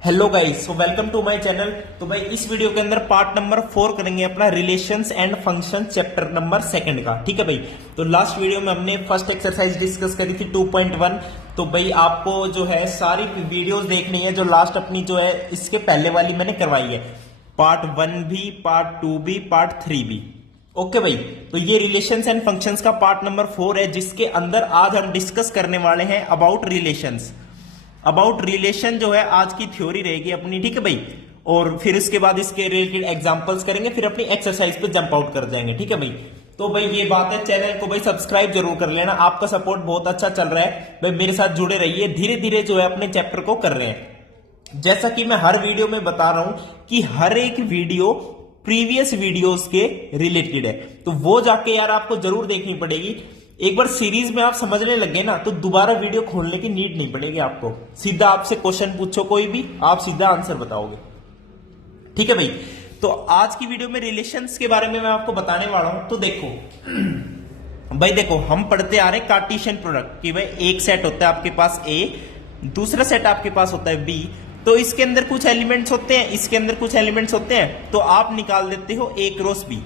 Hello guys, so welcome to my channel. तो भाई इस वीडियो के अंदर पार्ट नंबर 4 करेंगे अपना relations and function chapter number 2 का। ठीक है भाई। तो लास्ट वीडियो में हमने फर्स्ट एक्सरसाइज डिस्कस करी थी 2.1। तो भाई आपको जो है सारी वीडियोस देखनी है जो लास्ट अपनी जो है इसके पहले वाली मैंने करवाई है, पार्ट 1 भी, पार्ट 2 भी, पार्ट 3 भी। ओके भाई। तो ये रिलेशंस एंड फंक्शंस का पार्ट नंबर 4 है, जिसके अंदर आज हम डिस्कस करने वाले हैं अबाउट रिलेशंस। अबाउट रिलेशन जो है आज की थ्योरी रहेगी अपनी। ठीक है भाई। और फिर इसके बाद इसके रिलेटेड एग्जांपल्स करेंगे, फिर अपनी एक्सरसाइज पे जंप आउट कर जाएंगे। ठीक है भाई। तो भाई ये बात है, चैनल को भाई सब्सक्राइब जरूर कर लेना। आपका सपोर्ट बहुत अच्छा चल रहा है भाई, मेरे साथ जुड़े रहिए। धीरे धीरे जो है अपने चैप्टर को कर रहे हैं। जैसा कि मैं हर वीडियो में बता रहा हूं कि हर एक वीडियो प्रीवियस वीडियोस के रिलेटेड है, तो वो जाके यार आपको जरूर देखनी पड़ेगी। एक बार सीरीज में आप समझने लगे ना तो दोबारा वीडियो खोलने की नीड नहीं पड़ेगी आपको। सीधा आपसे क्वेश्चन पूछो कोई भी, आप सीधा आंसर बताओगे। ठीक है भाई। तो आज की वीडियो में रिलेशंस के बारे में मैं आपको बताने वाला हूं। तो देखो भाई, देखो हम पढ़ते आ रहे हैं कार्टेशियन प्रोडक्ट कि भाई एक सेट होता है आपके पास ए, दूसरा सेट आपके पास होता है बी। तो इसके अंदर कुछ एलिमेंट्स होते हैं, इसके अंदर कुछ एलिमेंट्स होते हैं, तो आप निकाल देते हो ए क्रॉस बी।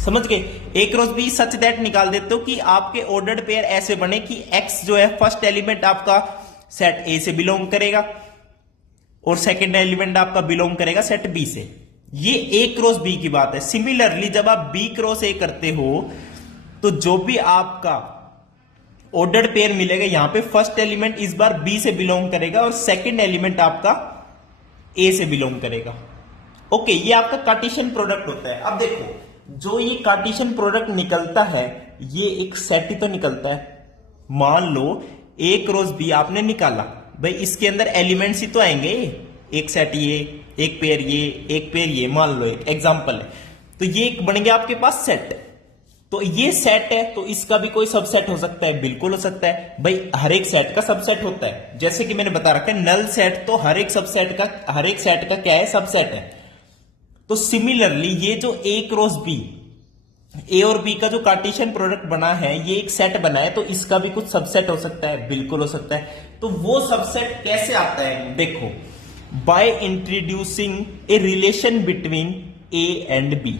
समझ गए? A cross B such that निकाल देते हो कि आपके ऑर्डर्ड पेयर ऐसे बने कि एक्स जो है फर्स्ट एलिमेंट आपका सेट ए से बिलोंग करेगा और सेकंड एलिमेंट आपका बिलोंग करेगा सेट बी से। ये ए क्रॉस बी की बात है। सिमिलरली जब आप बी क्रॉस ए करते हो तो जो भी आपका ऑर्डर्ड पेयर मिलेगा, यहां पे फर्स्ट एलिमेंट इस बार बी से बिलोंग करेगा और सेकंड एलिमेंट आपका ए से बिलोंग करेगा। ओके, ये आपका कार्टेशियन प्रोडक्ट होता है। अब देखो, जो ये कार्टेशियन प्रोडक्ट निकलता है ये एक सेट ही तो निकलता है। मान लो ए क्रॉस बी आपने निकाला, भाई इसके अंदर एलिमेंट्स ही तो आएंगे, एक सेट ये, एक पेयर ये, एक पेयर ये। मान लो एक एग्जांपल है, तो ये एक बन गया आपके पास सेट। तो ये सेट है तो इसका भी कोई सबसेट हो सकता है, बिल्कुल हो सकता है भाई। हर एक सेट का सबसेट होता है, जैसे कि मैंने बता रखा है नल सेट तो हर एक सबसेट का, हर एक सेट का क्या है, सबसेट है। तो सिमिलरली ये जो ए क्रॉस बी, ए और बी का जो कार्टेशियन प्रोडक्ट बना है, ये एक सेट बना है, तो इसका भी कुछ सबसेट हो सकता है, बिल्कुल हो सकता है। तो वो सबसेट कैसे आता है? देखो, by introducing a relation between A and B.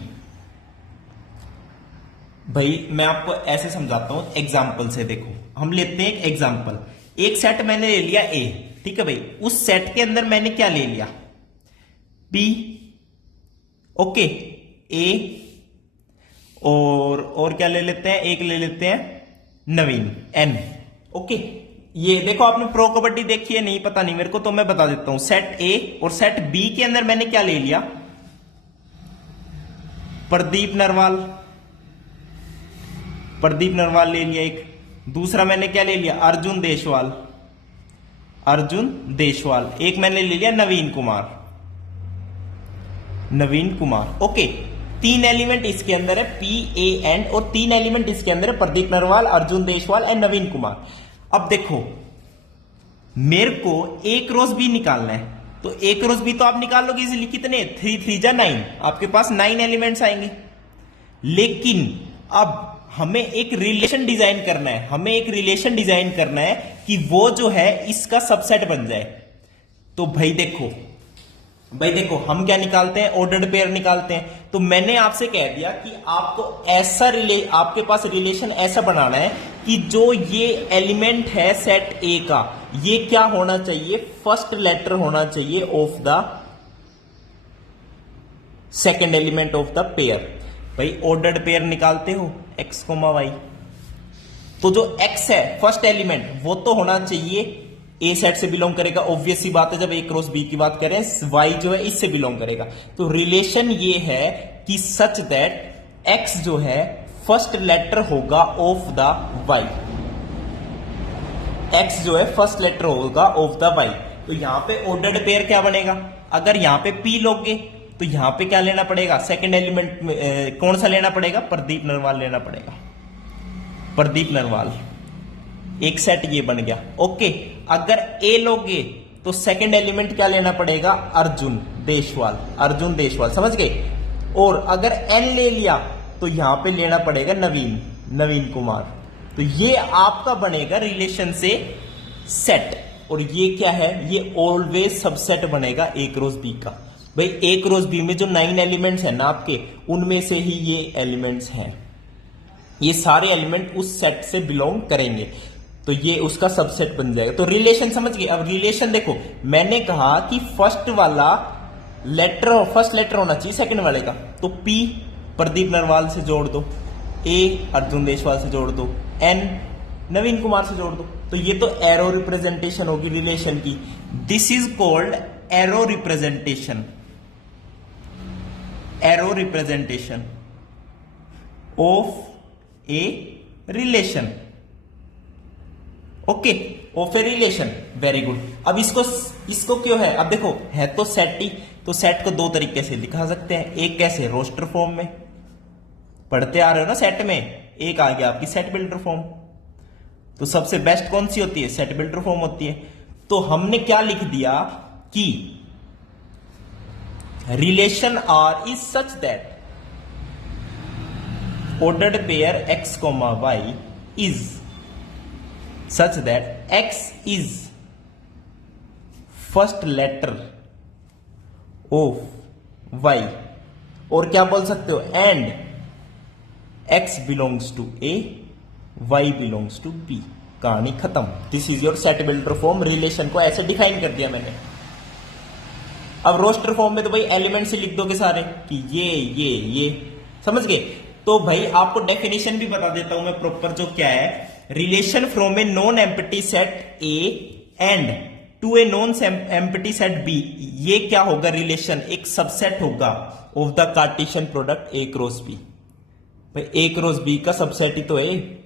भाई मैं आपको ऐसे समझाता हूं एग्जाम्पल से। देखो हम लेते हैं एक एग्जाम्पल। एक सेट मैंने ले लिया ए, ठीक है भाई। उस सेट के अंदर मैंने क्या ले लिया, बी। ओके, ए और क्या ले लेते हैं, एक ले लेते हैं नवीन, एन। ओके, ये देखो आपने प्रो कबड्डी देखी है, नहीं पता नहीं मेरे को, तो मैं बता देता हूं। सेट ए और सेट बी के अंदर मैंने क्या ले लिया, प्रदीप नरवाल, प्रदीप नरवाल ले लिया एक। दूसरा मैंने क्या ले लिया, अर्जुन देशवाल, अर्जुन देशवाल। एक मैंने ले लिया नवीन कुमार, नवीन कुमार। ओके, तीन एलिमेंट इसके अंदर है, पी ए एन, और तीन एलिमेंट इसके अंदर है, प्रदीप नरवाल, अर्जुन देशवाल एंड नवीन कुमार। अब देखो मेरे को ए क्रॉस बी निकालना है, तो ए क्रॉस बी तो आप निकाल लोगे इजीली। कितने, 3 3 जा 9, आपके पास 9 एलिमेंट्स आएंगे। लेकिन अब हमें एक रिलेशन डिजाइन करना है, हमें एक रिलेशन डिजाइन करना है कि वो जो है इसका सबसेट बन जाए। तो भाई देखो हम क्या निकालते हैं, ऑर्डर्ड पेयर निकालते हैं। तो मैंने आपसे कह दिया कि आपको ऐसा आपके पास रिलेशन ऐसा बनाना है कि जो ये एलिमेंट है सेट ए का, ये क्या होना चाहिए, फर्स्ट लेटर होना चाहिए of the second element of the pair. भाई ऑर्डर्ड पेयर निकालते हो एक्स कोमा वाई, तो जो एक्स है फर्स्ट एलिमेंट वो तो होना चाहिए ए सेट से बिलोंग करेगा, ऑब्वियस सी बात है। जब ए क्रॉस बी की बात करें, वाई जो है इससे बिलोंग करेगा। तो रिलेशन ये है कि सच दैट एक्स जो है फर्स्ट लेटर होगा ऑफ द वाई, एक्स जो है फर्स्ट लेटर होगा ऑफ द वाई। तो यहां पे ऑर्डर्ड पेयर क्या बनेगा, अगर यहां पे पी लोगे तो यहां पे क्या लेना पड़ेगा, सेकंड एलिमेंट में कौन सा लेना पड़ेगा, प्रदीप नरवाल लेना पड़ेगा, प्रदीप नरवाल। एक सेट ये बन गया। ओके, अगर ए लोगे तो सेकंड एलिमेंट क्या लेना पड़ेगा, अर्जुन देशवाल, अर्जुन देशवाल। समझ गए? और अगर एन ले लिया तो यहां पे लेना पड़ेगा नवीन, नवीन कुमार। तो ये आपका बनेगा रिलेशन से सेट। और ये क्या है, ये ऑलवेज सबसेट बनेगा ए क्रॉस बी का। भाई ए क्रॉस बी में जो 9 एलिमेंट्स है ना आपके, उनमें से ही ये एलिमेंट्स हैं, ये सारे एलिमेंट उस सेट से बिलोंग करेंगे, तो ये उसका सबसेट बन जाएगा। तो रिलेशन समझ गए। अब रिलेशन देखो, मैंने कहा कि फर्स्ट लेटर होना चाहिए सेकंड वाले का, तो पी प्रदीप नरवाल से जोड़ दो, ए अर्जुन देशवाल से जोड़ दो, एन नवीन कुमार से जोड़ दो, तो ये तो एरो रिप्रेजेंटेशन होगी रिलेशन की। This is called arrow representation, arrow representation of a relation. Okay, of a relation, very good. अब इसको क्यों है, अब देखो है तो सेट ही, तो सेट को दो तरीके से दिखा सकते हैं। एक कैसे, रोस्टर फॉर्म में, पढ़ते आ रहे हो ना सेट में, एक आ गया आपकी सेट बिल्डर फॉर्म। तो सबसे बेस्ट कौन सी होती है, सेट बिल्डर फॉर्म होती है। तो हमने क्या लिख दिया कि relation R is such that ordered pair x, y is such that x is first letter of y, और क्या बोल सकते हो, and x belongs to a, y belongs to b। कहानी खत्म। This is your set builder form. Relation को ऐसे define कर दिया मैंने। अब रोस्टर फॉर्म में तो भाई एलिमेंट से लिख दोगे सारे कि ये समझ गए। तो भाई आपको डेफिनेशन भी बता देता हूं मैं प्रॉपर, जो क्या है, relation from a non empty set A and to a non empty set B. ये क्या होगा, रिलेशन एक सबसेट होगा of the Cartesian product A cross B. भाई ए क्रॉस बी का सबसेट ही तो है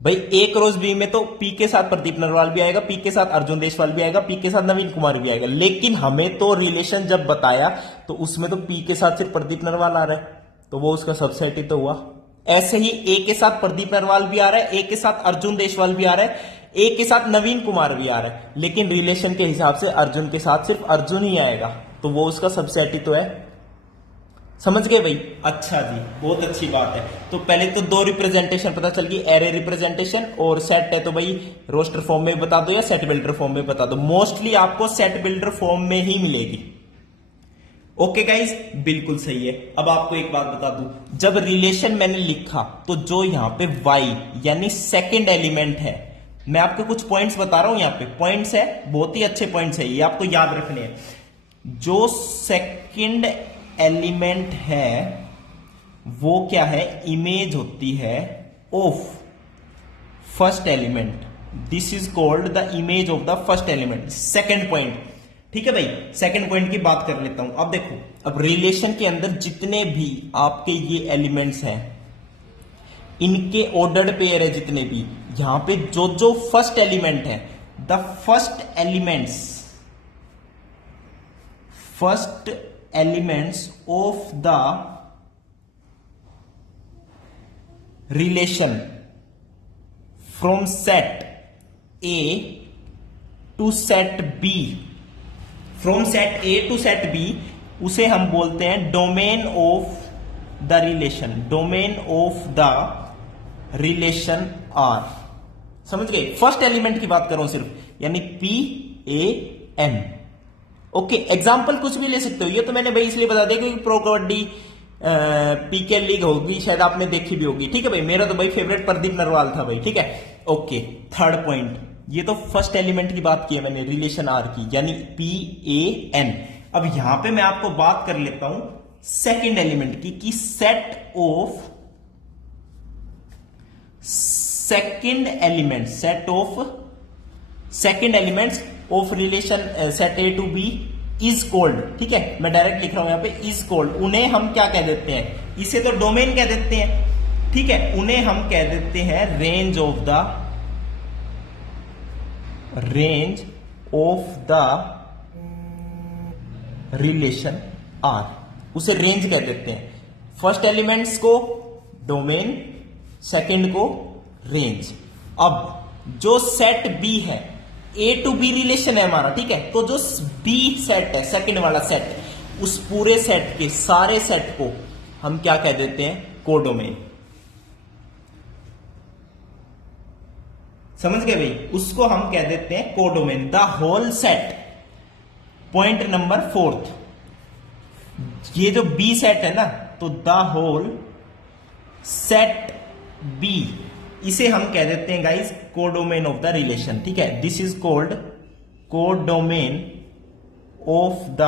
भाई। ए क्रॉस बी में तो पी के साथ प्रदीप नरवाल भी आएगा, पी के साथ अर्जुन देशवाल भी आएगा, पी के साथ नवीन कुमार भी आएगा, लेकिन हमें तो रिलेशन जब बताया तो उसमें तो पी के साथ सिर्फ प्रदीप नरवाल आ रहा है, तो वो उसका सबसेट ही तो हुआ। ऐसे ही ए के साथ प्रदीप नरवाल भी आ रहा है, ए के साथ अर्जुन देशवाल भी आ रहा है, ए के साथ नवीन कुमार भी आ रहा है, लेकिन रिलेशन के हिसाब से अर्जुन के साथ सिर्फ अर्जुन ही आएगा, तो वो उसका सबसेट ही तो है। समझ गए भाई? अच्छा जी, बहुत अच्छी बात है। तो पहले तो दो रिप्रेजेंटेशन पता चल गई, एरे रिप्रेजेंटेशन और सेट है तो भाई रोस्टर फॉर्म में बता दो या सेट बिल्डर फॉर्म में बता दो। मोस्टली आपको सेट बिल्डर फॉर्म में ही मिलेगी। ओके गाइज, बिल्कुल सही है। अब आपको एक बात बता दूं, जब रिलेशन मैंने लिखा तो जो यहां पे y यानी सेकंड एलिमेंट है, मैं आपको कुछ पॉइंट्स बता रहा हूं, यहां पे पॉइंट्स है, बहुत ही अच्छे पॉइंट्स है, ये आपको याद रखने हैं। जो सेकंड एलिमेंट है वो क्या है, इमेज होती है of first element. This is called the image of the first element. Second point, ठीक है भाई, सेकंड पॉइंट की बात कर लेता हूं। अब देखो, अब रिलेशन के अंदर जितने भी आपके ये एलिमेंट्स हैं, इनके ऑर्डर्ड पेयर है जितने भी, यहां पे जो जो फर्स्ट एलिमेंट है, the first elements of the relation from set A to set B, from set A to set B, उसे हम बोलते हैं domain of the relation, domain of the relation R. समझ गए? फर्स्ट एलिमेंट की बात करो सिर्फ, यानी P A N. Okay, example कुछ भी ले सकते हो। ये तो मैंने भाई इसलिए बता दिया क्योंकि प्रो कबड्डी पीके लीग होगी, शायद आपने देखी भी होगी। ठीक है भाई, मेरा तो भाई फेवरेट प्रदीप नरवाल था भाई। ठीक है, ओके। थर्ड पॉइंट, ये तो फर्स्ट एलिमेंट की बात की है मैंने, रिलेशन आर की, यानी पी ए एन। अब यहां पे मैं आपको बात कर लेता हूं सेकंड एलिमेंट की, कि set of second elements of relation set A to B is called. ठीक है, मैं डायरेक्ट लिख रहा हूं यहां पे, इज कॉल्ड। उन्हें हम क्या कह देते हैं, इसे तो डोमेन कह देते हैं। ठीक है, उन्हें हम कह देते हैं range of the relation R, उसे रेंज कह देते हैं। फर्स्ट एलिमेंट्स को डोमेन, सेकंड को रेंज। अब जो सेट बी है, ए टू बी रिलेशन है हमारा, ठीक है, तो जो बी सेट है, सेकंड वाला सेट, उस पूरे सेट के सारे सेट को हम क्या कह देते हैं, कोडोमेन। समझ गए भाई, उसको हम कह देते हैं codomain, the whole set. Point number 4, ये जो बी सेट है ना, तो द होल सेट बी, इसे हम कह देते हैं guys codomain of the relation. ठीक है, this is called codomain of the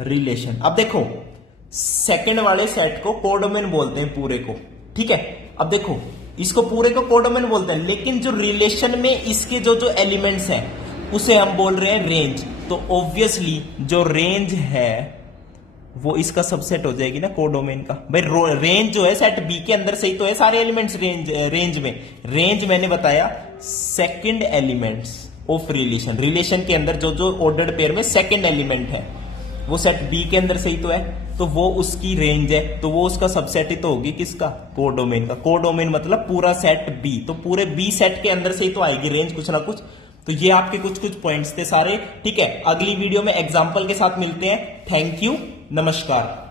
relation. अब देखो, सेकंड वाले सेट को कोडोमेन बोलते हैं पूरे को। ठीक है, अब देखो इसको पूरे को कोडोमेन बोलते हैं, लेकिन जो रिलेशन में इसके जो जो एलिमेंट्स हैं उसे हम बोल रहे हैं रेंज। तो ऑब्वियसली जो रेंज है वो इसका सबसेट हो जाएगी ना कोडोमेन का। भाई रेंज जो है सेट बी के अंदर से ही तो है सारे एलिमेंट्स रेंज में। रेंज मैंने बताया second elements of relation, relation के अंदर जो जो ऑर्डर्ड पेयर में सेकंड एलिमेंट है वो सेट बी के अंदर से ही तो है, तो वो उसकी रेंज है, तो वो उसका सबसेट ही तो होगी किसका, कोडोमेन का। कोडोमेन मतलब पूरा सेट बी, तो पूरे बी सेट के अंदर से ही तो आएगी रेंज कुछ ना कुछ। तो ये आपके कुछ कुछ पॉइंट्स थे सारे। ठीक है, अगली वीडियो में एग्जांपल के साथ मिलते हैं। थैंक यू, नमस्कार।